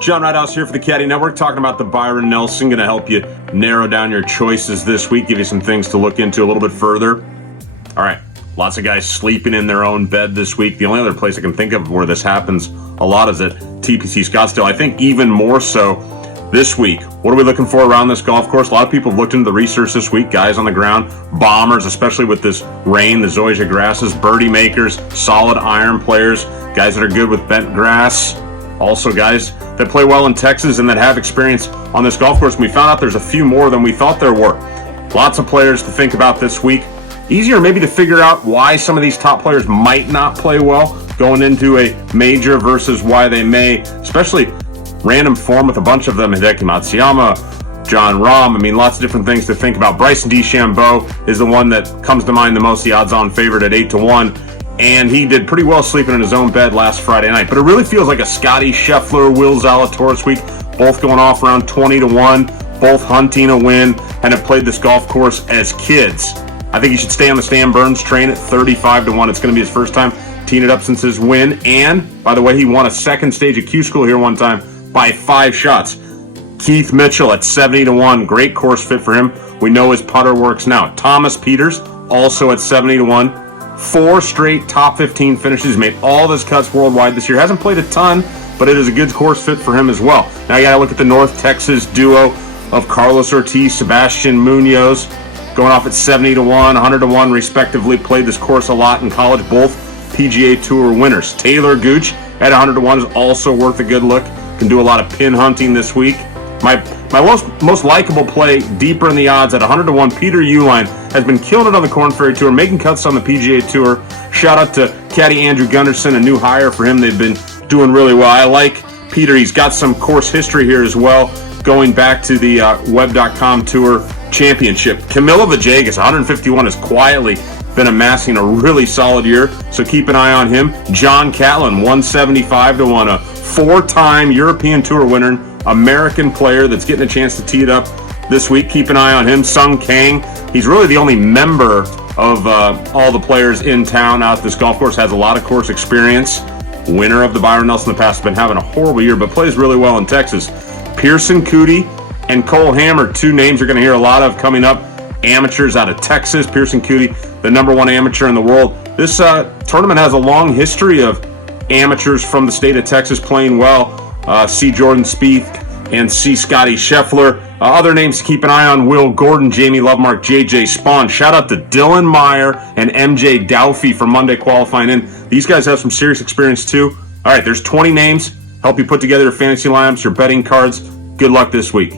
John Rathouz here for the Caddy Network, talking about the Byron Nelson. Going to help you narrow down your choices this week, give you some things to look into a little bit further. All right, lots of guys sleeping in their own bed this week. The only other place I can think of where this happens a lot is at TPC Scottsdale. I think even more so this week. What are we looking for around this golf course? A lot of people have looked into the research this week. Guys on the ground, bombers, especially with this rain, the zoysia grasses, birdie makers, solid iron players, guys that are good with bent grass. Also guys that play well in Texas and that have experience on this golf course. We found out there's a few more than we thought there were. Lots of players to think about this week. Easier maybe to figure out why some of these top players might not play well going into a major versus why they may, especially random form with a bunch of them. Hideki Matsuyama, John Rahm. I mean, lots of different things to think about. Bryson DeChambeau is the one that comes to mind the most, the odds-on favorite at 8-1. And he did pretty well sleeping in his own bed last Friday night. But it really feels like a Scottie Scheffler, Will Zalatoris week, both going off around 20-1, both hunting a win, and have played this golf course as kids. I think he should stay on the Stan Burns train at 35-1. It's going to be his first time teeing it up since his win. And, by the way, he won a second stage at Q School here one time by 5 shots. Keith Mitchell at 70-1. Great course fit for him. We know his putter works now. Thomas Pieters, also at 70-1. 4 straight top 15 finishes. Made all of his cuts worldwide this year. Hasn't played a ton, but it is a good course fit for him as well. Now you got to look at the North Texas duo of Carlos Ortiz, Sebastian Munoz, going off at 70-1, 100-1 respectively. Played this course a lot in college. Both PGA Tour winners. Taylor Gooch at 100-1 is also worth a good look. Can do a lot of pin hunting this week. My most likable play deeper in the odds at 100-1, Peter Uihlein, has been killing it on the Korn Ferry Tour, making cuts on the PGA Tour. Shout out to caddy Andrew Gunderson, a new hire for him. They've been doing really well. I like Peter. He's got some course history here as well, going back to the Web.com Tour Championship. Camilo Villegas, 151, has quietly been amassing a really solid year, so keep an eye on him. John Catlin, 175-1, a 4-time European Tour winner, American player that's getting a chance to tee it up this week. Keep an eye on him. Sung Kang, he's really the only member of all the players in town out at this golf course, has a lot of course experience. Winner of the Byron Nelson in the past, been having a horrible year, but plays really well in Texas. Pearson Coody and Cole Hammer, 2 names you're going to hear a lot of coming up. Amateurs out of Texas. Pearson Coody, the #1 amateur in the world. This tournament has a long history of amateurs from the state of Texas playing well. C. Jordan Spieth and C. Scottie Scheffler. Other names to keep an eye on: Will Gordon, Jamie Lovemark, J.J. Spawn. Shout out to Dylan Meyer and M.J. Doughty for Monday qualifying in. These guys have some serious experience too. All right, there's 20 names. Help you put together your fantasy lineups, your betting cards. Good luck this week.